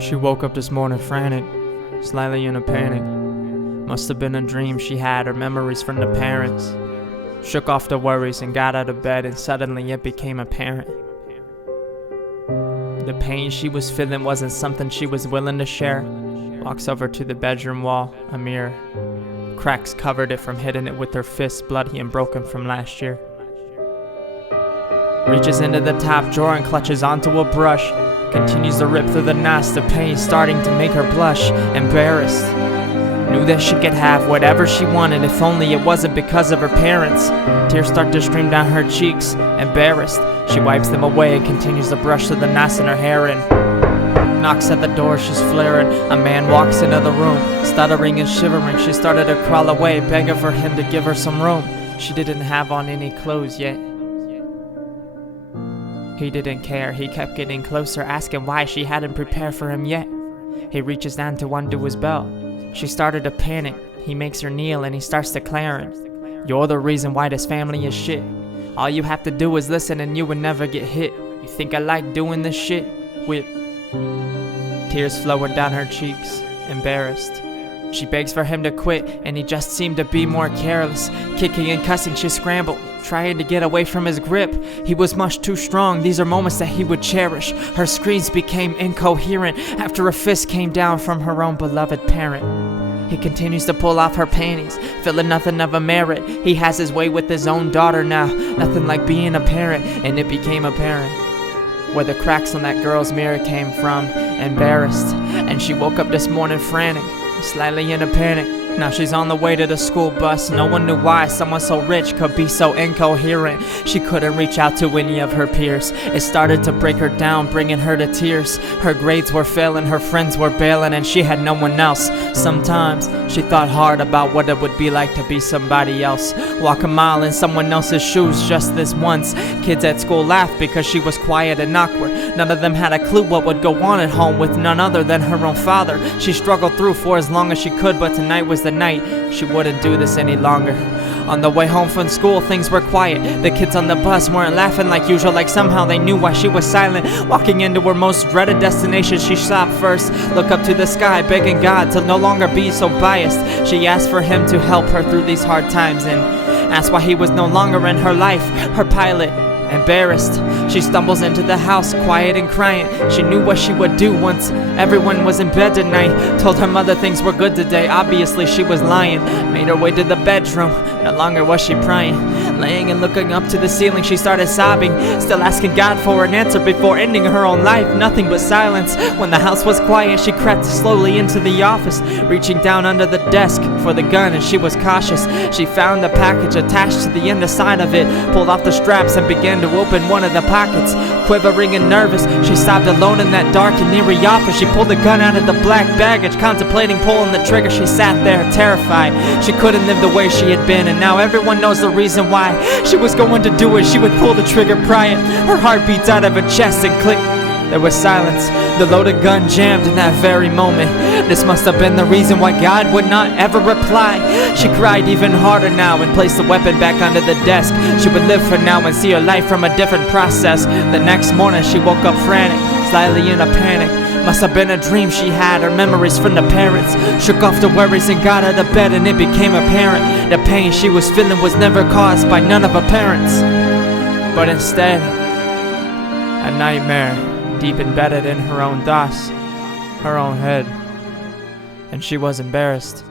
She woke up this morning frantic, slightly in a panic. Must have been a dream she had or memories from the parents. Shook off the worries and got out of bed, and suddenly it became apparent. The pain she was feeling wasn't something she was willing to share. Walks over to the bedroom wall, a mirror. Cracks covered it from hitting it with her fist, bloody and broken from last year. Reaches into the top drawer and clutches onto a brush. Continues to rip through the knots, the pain starting to make her blush, embarrassed. Knew that she could have whatever she wanted if only it wasn't because of her parents. Tears start to stream down her cheeks, embarrassed. She wipes them away and continues to brush through the knots in her hair and knocks at the door, she's flaring. A man walks into the room, stuttering and shivering. She started to crawl away, begging for him to give her some room. She didn't have on any clothes yet. He didn't care, he kept getting closer, asking why she hadn't prepared for him yet. He reaches down to undo his belt. She started to panic. He makes her kneel and he starts declaring, "You're the reason why this family is shit. All you have to do is listen and you would never get hit. You think I like doing this shit?" With tears flowing down her cheeks, embarrassed. She begs for him to quit and he just seemed to be more careless. Kicking and cussing, she scrambled, trying to get away from his grip. He was much too strong, these are moments that he would cherish. Her screams became incoherent after a fist came down from her own beloved parent. He continues to pull off her panties, feeling nothing of a merit. He has his way with his own daughter now, nothing like being a parent, and it became apparent where the cracks on that girl's mirror came from, embarrassed. And she woke up this morning frantic, slightly in a panic. Now she's on the way to the school bus. No one knew why someone so rich could be so incoherent. She couldn't reach out to any of her peers. It started to break her down, bringing her to tears. Her grades were failing, her friends were bailing, and she had no one else. Sometimes she thought hard about what it would be like to be somebody else. Walk a mile in someone else's shoes just this once. Kids at school laughed because she was quiet and awkward. None of them had a clue what would go on at home with none other than her own father. She struggled through for as long as she could, but tonight was the night she wouldn't do this any longer. On the way home from school, things were quiet. The kids on the bus weren't laughing like usual, like somehow they knew why she was silent. Walking into her most dreaded destination, she stopped first, looked up to the sky, begging God to no longer be so biased. She asked for him to help her through these hard times and asked why he was no longer in her life, her pilot. Embarrassed, she stumbles into the house, quiet and crying. She knew what she would do once everyone was in bed tonight. Told her mother things were good today, obviously she was lying. Made her way to the bedroom, no longer was she prying. Laying and looking up to the ceiling, she started sobbing, still asking God for an answer before ending her own life. Nothing but silence. When the house was quiet, she crept slowly into the office, reaching down under the desk for the gun, and she was cautious. She found a package attached to the underside of it, pulled off the straps and began to open one of the pockets. Quivering and nervous, she stopped alone in that dark and eerie office. She pulled the gun out of the black baggage, contemplating pulling the trigger. She sat there terrified. She couldn't live the way she had been, and now everyone knows the reason why she was going to do it. She would pull the trigger prior. Her heart beats out of her chest and clicked. There was silence. The loaded gun jammed in that very moment. This must have been the reason why God would not ever reply. She cried even harder now and placed the weapon back under the desk. She would live for now and see her life from a different process. The next morning she woke up frantic, slightly in a panic. Must have been a dream she had, or memories from the parents. Shook off the worries and got out of bed, and it became apparent the pain she was feeling was never caused by none of her parents, but instead a nightmare deep embedded in her own thoughts, her own head, and she was embarrassed.